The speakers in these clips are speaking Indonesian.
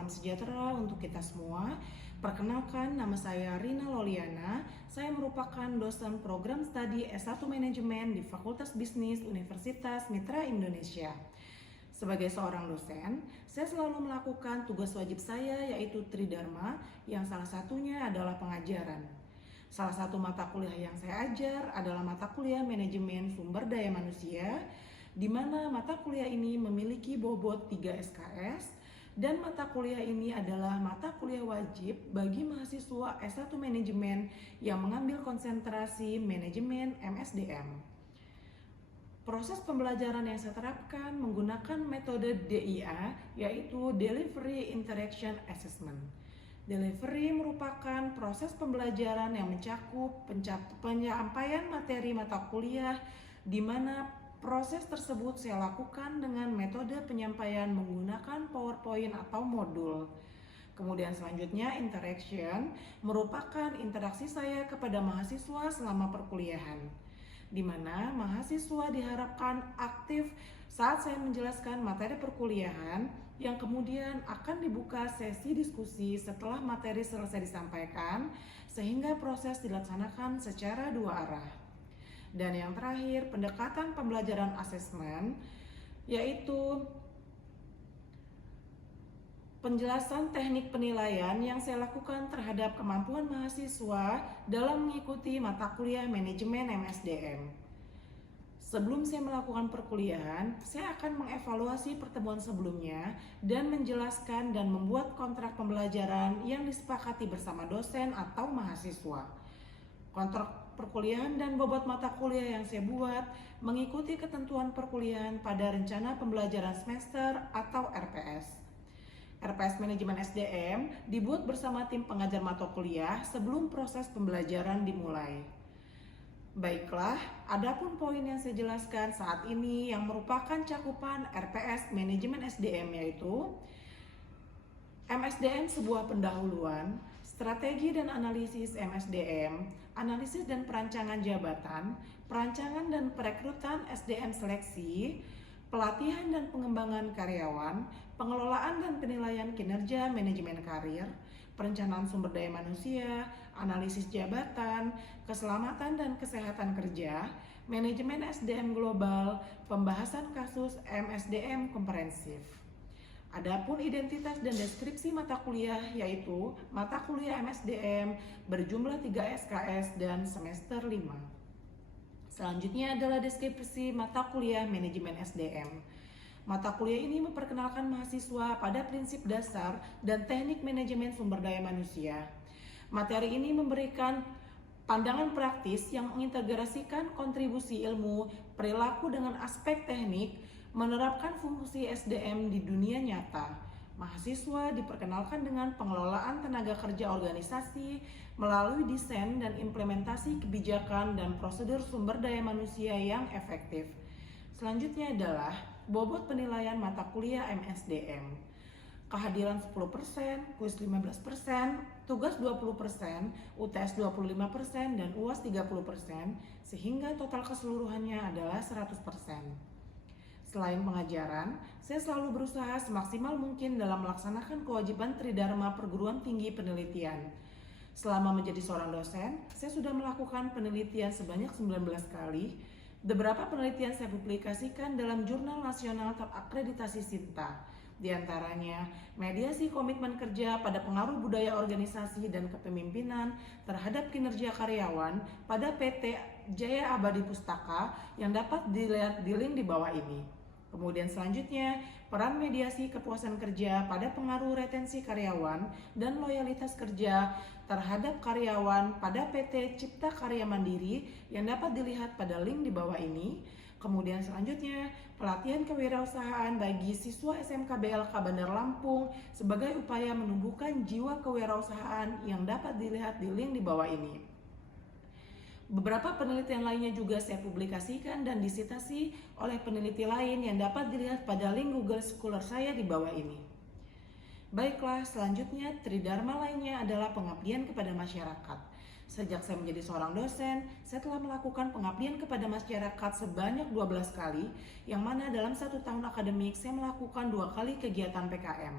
salam sejahtera untuk kita semua. Perkenalkan, nama saya Rina Loliana. Saya merupakan dosen program studi S1 Manajemen di Fakultas Bisnis Universitas Mitra Indonesia. Sebagai seorang dosen, saya selalu melakukan tugas wajib saya yaitu Tridharma, yang salah satunya adalah pengajaran. Salah satu mata kuliah yang saya ajar adalah mata kuliah Manajemen Sumber Daya Manusia, di mana mata kuliah ini memiliki bobot 3 SKS, dan mata kuliah ini adalah mata kuliah wajib bagi mahasiswa S1 Manajemen yang mengambil konsentrasi Manajemen MSDM. Proses pembelajaran yang saya terapkan menggunakan metode DIA, yaitu Delivery Interaction Assessment. Delivery merupakan proses pembelajaran yang mencakup penyampaian materi mata kuliah, di mana proses tersebut saya lakukan dengan metode penyampaian menggunakan PowerPoint atau modul. Kemudian selanjutnya interaction merupakan interaksi saya kepada mahasiswa selama perkuliahan, di mana mahasiswa diharapkan aktif saat saya menjelaskan materi perkuliahan, yang kemudian akan dibuka sesi diskusi setelah materi selesai disampaikan, sehingga proses dilaksanakan secara dua arah. Dan yang terakhir, pendekatan pembelajaran asesmen, yaitu penjelasan teknik penilaian yang saya lakukan terhadap kemampuan mahasiswa dalam mengikuti mata kuliah Manajemen MSDM. Sebelum saya melakukan perkuliahan, saya akan mengevaluasi pertemuan sebelumnya dan menjelaskan dan membuat kontrak pembelajaran yang disepakati bersama dosen atau mahasiswa. Kontrak perkuliahan dan bobot mata kuliah yang saya buat mengikuti ketentuan perkuliahan pada rencana pembelajaran semester atau RPS. RPS Manajemen SDM dibuat bersama tim pengajar mata kuliah sebelum proses pembelajaran dimulai. Baiklah, adapun poin yang saya jelaskan saat ini yang merupakan cakupan RPS Manajemen SDM, yaitu MSDM sebuah pendahuluan, strategi dan analisis MSDM, analisis dan perancangan jabatan, perancangan dan perekrutan SDM seleksi, pelatihan dan pengembangan karyawan, pengelolaan dan penilaian kinerja manajemen karir, perencanaan sumber daya manusia, analisis jabatan, keselamatan dan kesehatan kerja, manajemen SDM global, pembahasan kasus MSDM komprehensif. Adapun identitas dan deskripsi mata kuliah, yaitu mata kuliah MSDM berjumlah 3 SKS dan semester 5. Selanjutnya adalah deskripsi mata kuliah Manajemen SDM. Mata kuliah ini memperkenalkan mahasiswa pada prinsip dasar dan teknik manajemen sumber daya manusia. Materi ini memberikan pandangan praktis yang mengintegrasikan kontribusi ilmu, perilaku dengan aspek teknik, menerapkan fungsi SDM di dunia nyata. Mahasiswa diperkenalkan dengan pengelolaan tenaga kerja organisasi melalui desain dan implementasi kebijakan dan prosedur sumber daya manusia yang efektif. Selanjutnya adalah bobot penilaian mata kuliah MSDM. Kehadiran 10%, kuis 15%, tugas 20%, UTS 25%, dan UAS 30%, sehingga total keseluruhannya adalah 100%. Selain pengajaran, saya selalu berusaha semaksimal mungkin dalam melaksanakan kewajiban Tridharma Perguruan Tinggi Penelitian. Selama menjadi seorang dosen, saya sudah melakukan penelitian sebanyak 19 kali. Beberapa penelitian saya publikasikan dalam jurnal nasional terakreditasi SINTA. Di antaranya, mediasi komitmen kerja pada pengaruh budaya organisasi dan kepemimpinan terhadap kinerja karyawan pada PT Jaya Abadi Pustaka yang dapat dilihat di link di bawah ini. Kemudian selanjutnya, peran mediasi kepuasan kerja pada pengaruh retensi karyawan dan loyalitas kerja terhadap karyawan pada PT Cipta Karya Mandiri yang dapat dilihat pada link di bawah ini. Kemudian selanjutnya, pelatihan kewirausahaan bagi siswa SMK BLK Bandar Lampung sebagai upaya menumbuhkan jiwa kewirausahaan yang dapat dilihat di link di bawah ini. Beberapa penelitian lainnya juga saya publikasikan dan disitasi oleh peneliti lain yang dapat dilihat pada link Google Scholar saya di bawah ini. Baiklah, selanjutnya Tridharma lainnya adalah pengabdian kepada masyarakat. Sejak saya menjadi seorang dosen, saya telah melakukan pengabdian kepada masyarakat sebanyak 12 kali, yang mana dalam 1 tahun akademik saya melakukan 2 kali kegiatan PKM.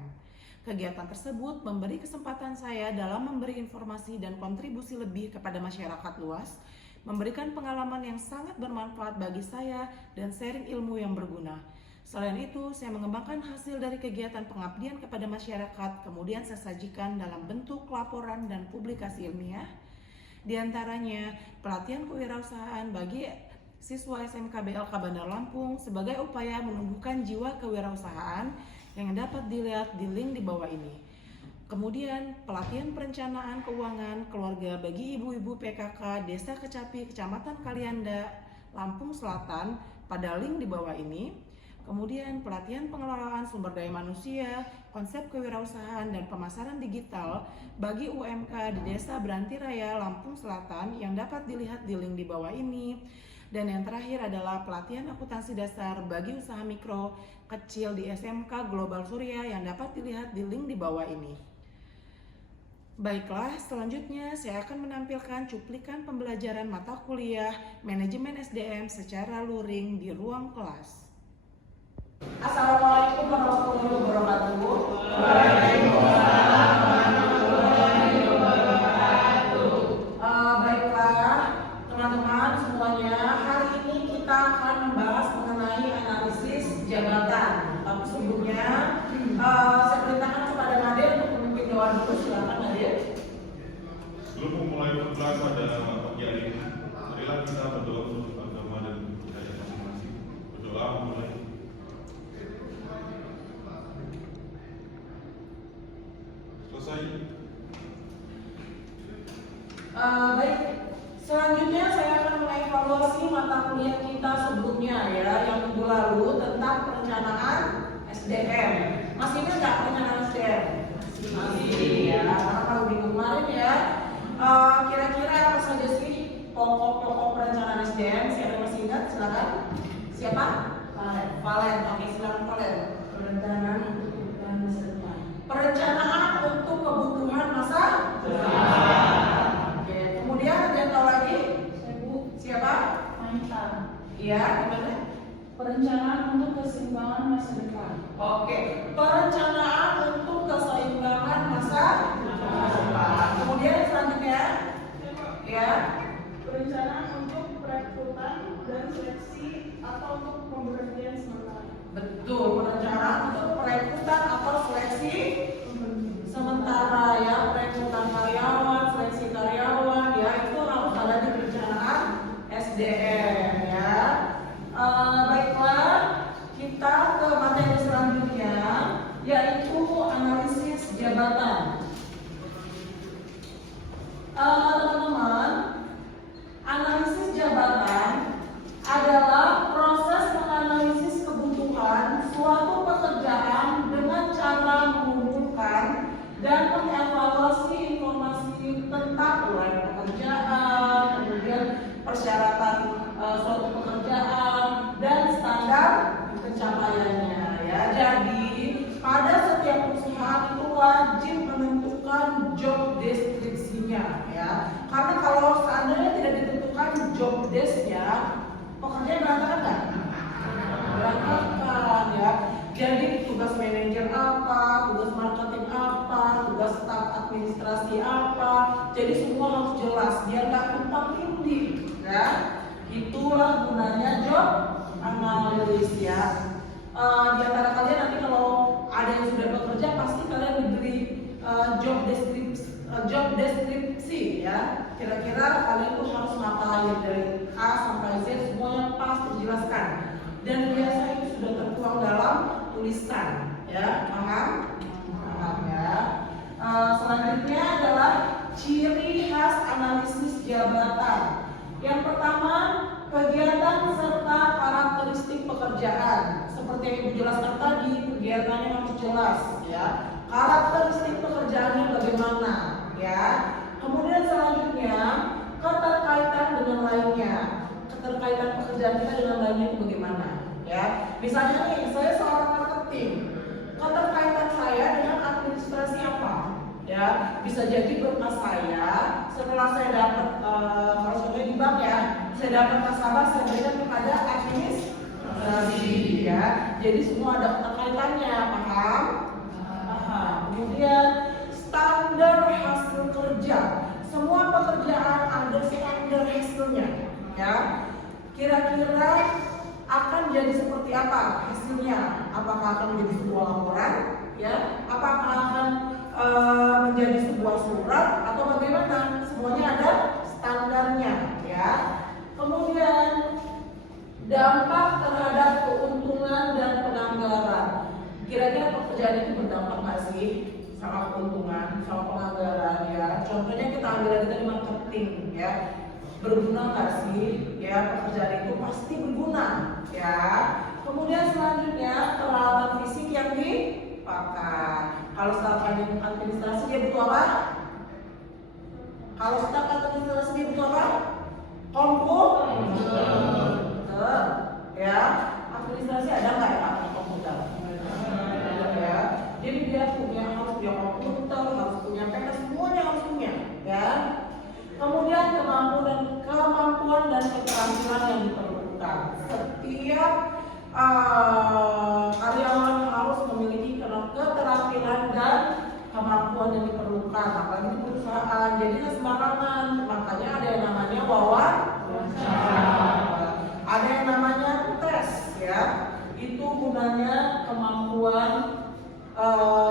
Kegiatan tersebut memberi kesempatan saya dalam memberi informasi dan kontribusi lebih kepada masyarakat luas, memberikan pengalaman yang sangat bermanfaat bagi saya dan sharing ilmu yang berguna. Selain itu, saya mengembangkan hasil dari kegiatan pengabdian kepada masyarakat, kemudian saya sajikan dalam bentuk laporan dan publikasi ilmiah. Di antaranya, pelatihan kewirausahaan bagi siswa SMK BLK Bandar Lampung sebagai upaya menumbuhkan jiwa kewirausahaan yang dapat dilihat di link di bawah ini. Kemudian, pelatihan perencanaan keuangan keluarga bagi ibu-ibu PKK Desa Kecapi, Kecamatan Kalianda, Lampung Selatan pada link di bawah ini. Kemudian, pelatihan pengelolaan sumber daya manusia, konsep kewirausahaan dan pemasaran digital bagi UMK di Desa Beranti Raya, Lampung Selatan yang dapat dilihat di link di bawah ini. Dan yang terakhir adalah pelatihan akuntansi dasar bagi usaha mikro kecil di SMK Global Surya yang dapat dilihat di link di bawah ini. Baiklah, selanjutnya saya akan menampilkan cuplikan pembelajaran mata kuliah Manajemen SDM secara luring di ruang kelas. Assalamualaikum warahmatullahi wabarakatuh. Waalaikumsalam warahmatullahi wabarakatuh. Baiklah, teman-teman semuanya, hari ini kita akan membahas mengenai analisis jabatan. Tapi sebelumnya, saya perintahkan kepada Nadir untuk memimpin doa dulu. Silakan Nadir. Sebelum memulai kelas pada pagi hari ini, marilah kita berdoa untuk agama dan budaya masing-masing. Berdoa memulai. Selesai. Baik, selanjutnya saya akan mengevaluasi mata kuliah kita sebelumnya ya, yang minggu lalu tentang perencanaan SDM. Masih ingat nggak perencanaan SDM? Masih ya, karena kalau minggu kemarin ya, kira-kira apa saja sih pokok-pokok perencanaan SDM? Siapa yang masih ingat? Silakan. Siapa? Valen. Oke, silakan Valen. Perencanaan untuk kebutuhan masa depan. Perencanaan untuk kebutuhan masa depan. Oke, kemudian ada yang tahu lagi? Siapa? Maita. Iya, gimana? Perencanaan untuk keseimbangan masa depan. Oke, perencanaan untuk keseimbangan masa depan. Kemudian selanjutnya, ya, Perencanaan untuk perekrutan dan seleksi atau untuk pemberhentian sementara. betul, perencanaan untuk perekrutan atau seleksi sementara ya, perekrutan karyawan, seleksi karyawan ya, itu harus ada di perencanaan SDM ya. Baiklah, kita ke materi selanjutnya yaitu analisis jabatan. Teman-teman, analisis jabatan adalah proses menganalisis kebutuhan suatu pekerjaan dengan cara mengumpulkan dan mengevaluasi informasi tentang uraian pekerjaan, kemudian persyaratan suatu pekerjaan dan standar pencapaiannya ya. Jadi pada setiap perusahaan itu wajib menentukan job deskripsinya ya. Karena kalau seandainya tidak ditentukan job desk-nya, pekerjaan berantakan nggak? Berantakan ya. Jadi tugas manajer apa, tugas marketing apa, tugas staf administrasi apa, jadi semua harus jelas biar nggak tumpang tindih ya. Itulah gunanya job analis ya. Di antara kalian nanti kalau ada yang sudah bekerja pasti kalian diberi job deskripsi ya. Kira-kira kalian tuh harus ngapain dari A sampai Z, semuanya pasti dijelaskan. Dan biasa itu sudah tertuang dalam tulisan ya. Paham? Paham ya. Selanjutnya adalah ciri khas analisis jabatan. Yang pertama, kegiatan serta karakteristik pekerjaan. Seperti yang Ibu jelaskan tadi, kegiatannya harus jelas ya. Karakteristik pekerjaannya bagaimana ya. Kemudian selanjutnya, keterkaitan dengan lainnya. Keterkaitan pekerjaan kita dengan lainnya itu bagaimana ya. Misalnya nih, saya seorang marketing. Keterkaitan saya dengan administrasi apa? Ya, bisa jadi berkas saya setelah saya dapat kalau saya di bank ya, saya dapat nasabah, saya berikan kepada administrasi ya. Jadi semua ada keterkaitannya, paham? Paham. Kemudian standar hasil kerja. Semua pekerjaan ada standar hasilnya, ya. Kira-kira akan jadi seperti apa hasilnya? Apakah akan menjadi sebuah laporan, ya? Apakah akan menjadi sebuah surat atau bagaimana? Semuanya ada standarnya, ya. Kemudian dampak terhadap keuntungan dan penganggaran. Kira-kira pekerjaan itu berdampak nggak sih sama keuntungan, sama penganggaran, ya? Contohnya kita ambil aja dari marketing, ya. Berguna nggak sih? Ya, pekerjaan itu pasti berguna, ya. Kemudian selanjutnya peralatan fisik yang dipakai. Kalau staf administrasi dia butuh apa? Kalau staf administrasi dia butuh apa? Komputer, ya. Administrasi ada nggak ya komputer? Ada, ya. Jadi dia harus punya komputer, harus punya pena, semuanya harus punya, ya. Kemudian kemampuan dan keterampilan yang diperlukan. Setiap karyawan harus memiliki keterampilan dan kemampuan yang diperlukan, apalagi di perusahaan. Jadi sembarangan, makanya ada yang namanya wawancara, ada yang namanya tes, ya. Itu gunanya kemampuan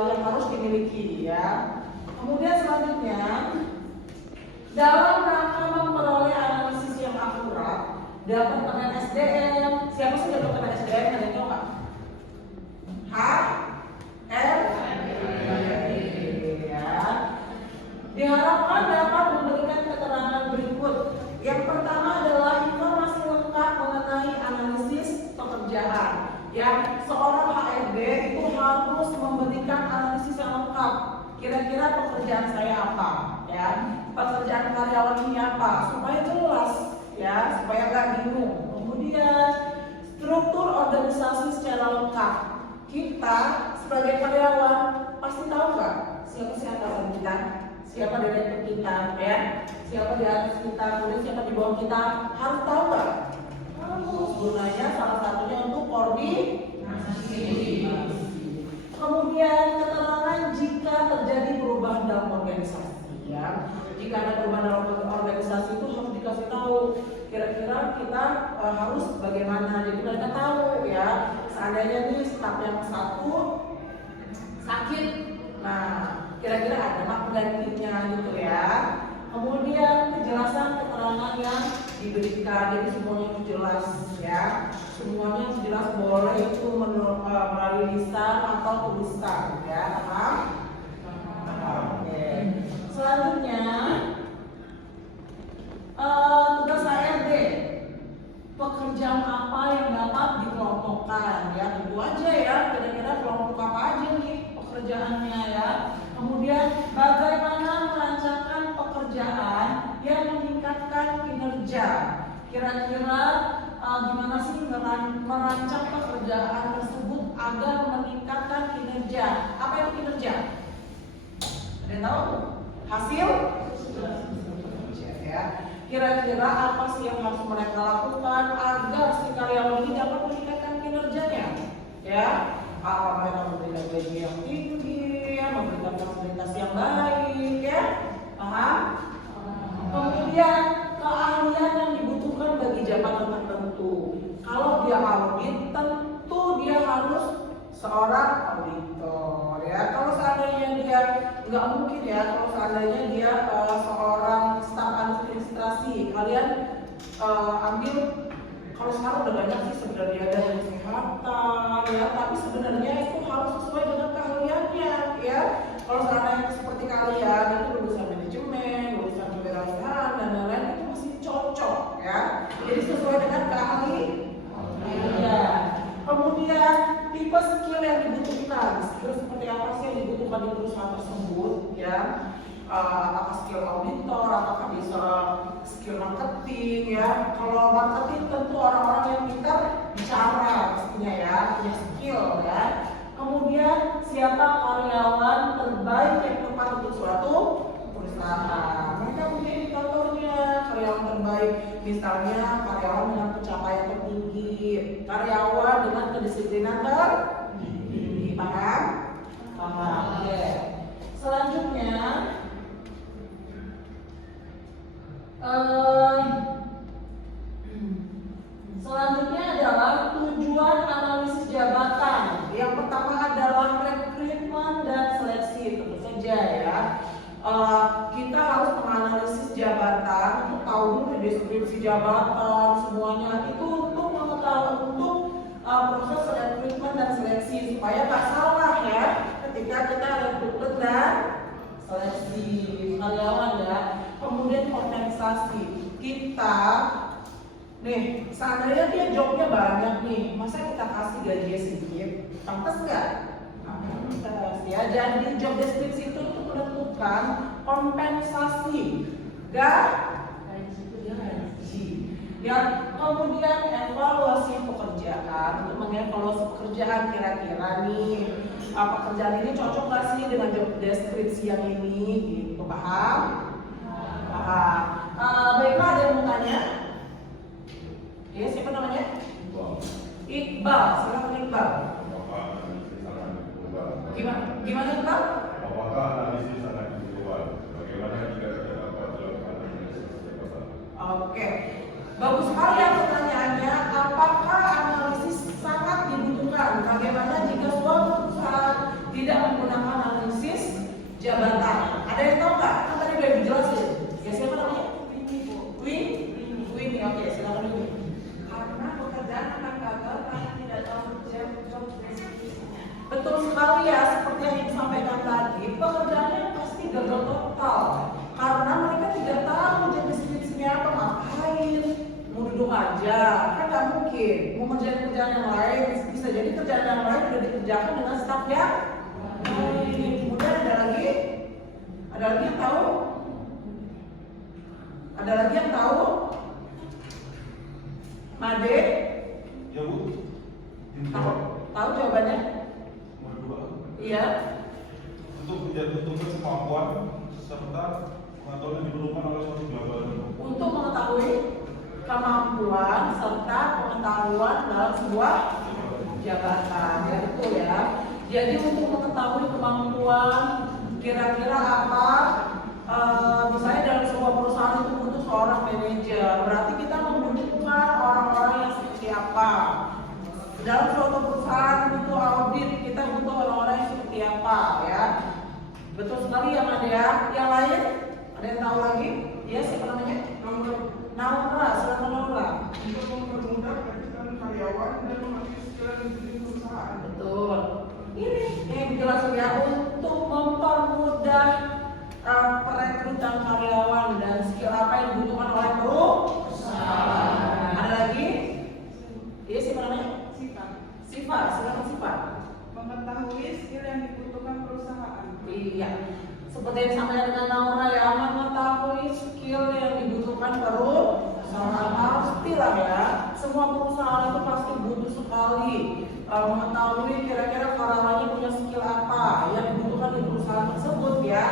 yang harus dimiliki, ya. Kemudian selanjutnya, dalam rangka memperoleh analisis yang akurat, Departemen SDM, siapa sih Departemen SDM? Ada yang tahu nggak? Ya. Diharapkan dapat memberikan keterangan berikut. Yang pertama adalah informasi lengkap mengenai analisis pekerjaan. Ya, seorang HRD itu harus memberikan analisis yang lengkap. Kira-kira pekerjaan saya apa? Ya, pekerjaan karyawan ini apa? Supaya jelas, ya, supaya nggak bingung. Kemudian struktur organisasi secara lengkap. Kita sebagai karyawan pasti tahu nggak siapa sih atasan kita, siapa direktur kita, ya, siapa di atas kita, kemudian siapa di bawah kita, harus tahu nggak? Harus. Gunanya salah satunya untuk koordinasi. Kemudian keterangan jika terjadi perubahan dalam organisasi, ya. Jika ada perubahan dalam organisasi itu harus dikasih tahu. Kira-kira kita harus bagaimana? Jadi mereka tahu, ya. Seandainya nih staf yang satu sakit, nah kira-kira ada mak penggantinya gitu, ya. Kemudian kejelasan keterangan yang diberikan, jadi semuanya harus jelas, ya. Semuanya harus jelas, boleh itu melalui lisan atau tulisan, ya. Paham? Oke. Selanjutnya tugas HRD, pekerjaan apa yang dapat dikelompokkan, ya. Tentu aja, ya, kira-kira kelompok apa aja nih pekerjaannya, ya. Kemudian bagaimana merancangkan pekerjaan yang meningkatkan kinerja. Kira-kira gimana sih merancang pekerjaan tersebut agar meningkatkan kinerja? Apa itu kinerja? Ada yang tahu? Hasil kerja, ya. Kira-kira apa sih yang harus mereka lakukan agar si karyawan ini dapat meningkatkan kinerjanya, ya? Apa mereka memberikan gaji yang tinggi, ya, memberikan fasilitas yang baik, ya? Paham? Kemudian keahlian yang dibutuhkan bagi jabatan tertentu. Kalau dia audit, tentu dia harus seorang auditor, ya. Kalau seandainya dia nggak mungkin, ya. Kalau seandainya dia seorang staf administrasi, kalian ambil. Kalau sekarang udah banyak sih sebenarnya dari kesehatan, ya. Tapi sebenarnya itu harus sesuai dengan keahliannya, ya. Kalau seandainya seperti kalian itu lulusan manajemen, lulusan kewirausahaan dan lain-lain, itu masih cocok, ya. Jadi sesuai dengan keahlian. Ya. Kemudian tipe skill yang dibutuhkan, skill seperti apa sih yang dibutuhkan di perusahaan tersebut, ya. Apakah skill auditor, apakah bisa skill marketing, ya. Kalau marketing tentu orang-orang yang pintar bicara pastinya, ya, punya skill, ya. Kemudian siapa karyawan terbaik yang tepat untuk suatu perusahaan. Mereka punya indikatornya, karyawan terbaik, misalnya karyawan dengan pencapaian tertinggi, karyawan dengan kedisiplinan tertinggi. Paham? Paham. Ya. kita harus menganalisis jabatan untuk tahu dulu deskripsi jabatan semuanya itu untuk mengetahui untuk proses rekrutmen dan seleksi supaya nggak salah ya ketika kita rekrutmen dan seleksi karyawan ya. Kemudian kompensasi kita nih, seandainya dia jobnya banyak nih, masa kita kasih gajinya sedikit? Pantas nggak? Pantas ya. Jadi job deskripsi itu untuk menentukan kompensasi gaji. Dan kemudian evaluasi pekerjaan untuk mengevaluasi pekerjaan kira-kira nih pekerjaan ini cocok nggak sih dengan job deskripsi yang ini? Gitu, paham? Baiklah, ada yang mau tanya? Ya, siapa namanya? Iqbal, silakan Iqbal. Gimana Iqbal? Apakah analisis akan individual? Bagaimana jika tidak dapat dilakukan analisis jabatan? Oke, bagus sekali ya pertanyaannya. Apakah analisis sangat dibutuhkan? Bagaimana jika suatu perusahaan tidak menggunakan analisis jabatan? Ada yang tahu nggak? Kan tadi udah dijelasin. Ya, siapa namanya? Winnie. Oke, silakan Winnie. Karena pekerjaan akan gagal karena tidak tahu job deskripsinya. Betul sekali ya, seperti yang disampaikan tadi, pekerjaannya pasti gagal total karena mereka tidak tahu job deskripsinya apa. Ngapain? Mau duduk aja, kan nggak mungkin. Mau mengerjakan kerjaan yang lain, bisa jadi kerjaan yang lain sudah dikerjakan dengan staf yang lain. Kemudian ada lagi yang tahu? Ada lagi yang tahu? Made? Ya Bu, Tahu jawabannya? nomor 2. Iya. Untuk menentukan kemampuan serta pengetahuan yang diperlukan oleh suatu jabatan. Untuk mengetahui kemampuan serta pengetahuan dalam sebuah jabatan, ya betul ya. Jadi untuk mengetahui kemampuan kira-kira apa, misalnya dalam sebuah perusahaan itu butuh seorang manajer, berarti kita membutuhkan orang-orang yang seperti apa. Dalam suatu perusahaan butuh audit, kita butuh orang-orang yang seperti apa ya. Betul sekali ya Nadia. Yang lain? Ada yang tahu lagi? Ya, siapa namanya? Naura, silakan Naura. Untuk mempermudah rekrutmen karyawan dan melatih skill di perusahaan. Betul. Ini yang dijelaskan ya, untuk mempermudah perekrutan karyawan dan skill apa yang dibutuhkan oleh perusahaan. Ada lagi? Iya, siapa namanya? Sifat, silakan Sifat. Mengetahui skill yang dibutuhkan perusahaan. Iya, seperti yang disampaikan dengan Naura ya, mengetahui skill yang dibutuhkan perusahaan. Pastilah ya, semua perusahaan itu pasti butuh sekali mengetahui kira-kira karyawannya punya skill apa yang dibutuhkan di perusahaan tersebut ya.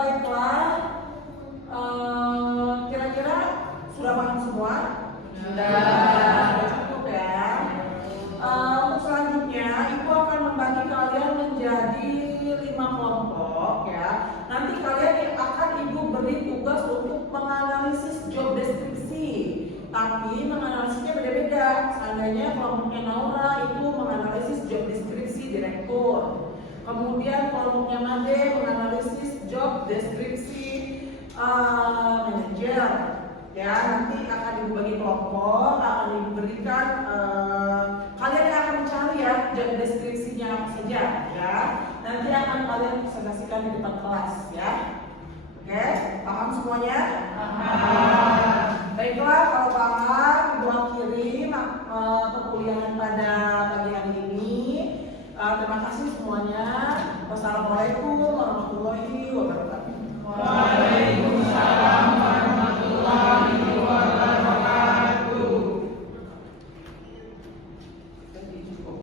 Baiklah, kira-kira sudah paham semua? Sudah cukup ya. Untuk selanjutnya, Ibu akan membagi kalian menjadi 5 kelompok ya. Nanti kalian akan Ibu beri tugas untuk menganalisis job deskripsi. Tapi menganalisisnya beda-beda. Seandainya kelompoknya Naura itu menganalisis job deskripsi direktur. Kemudian kelompoknya Made menganalisis job deskripsi manajer. Ya, nanti akan Ibu bagi kelompok, akan diberikan kalian yang akan mencari ya job deskripsinya apa saja ya. Nanti akan kalian presentasikan di depan kelas ya. Oke, paham semuanya? Baiklah, kalau paham, Ibu akhiri perkuliahan pada pagi hari ini. Terima kasih semuanya. Wassalamualaikum warahmatullahi wabarakatuh.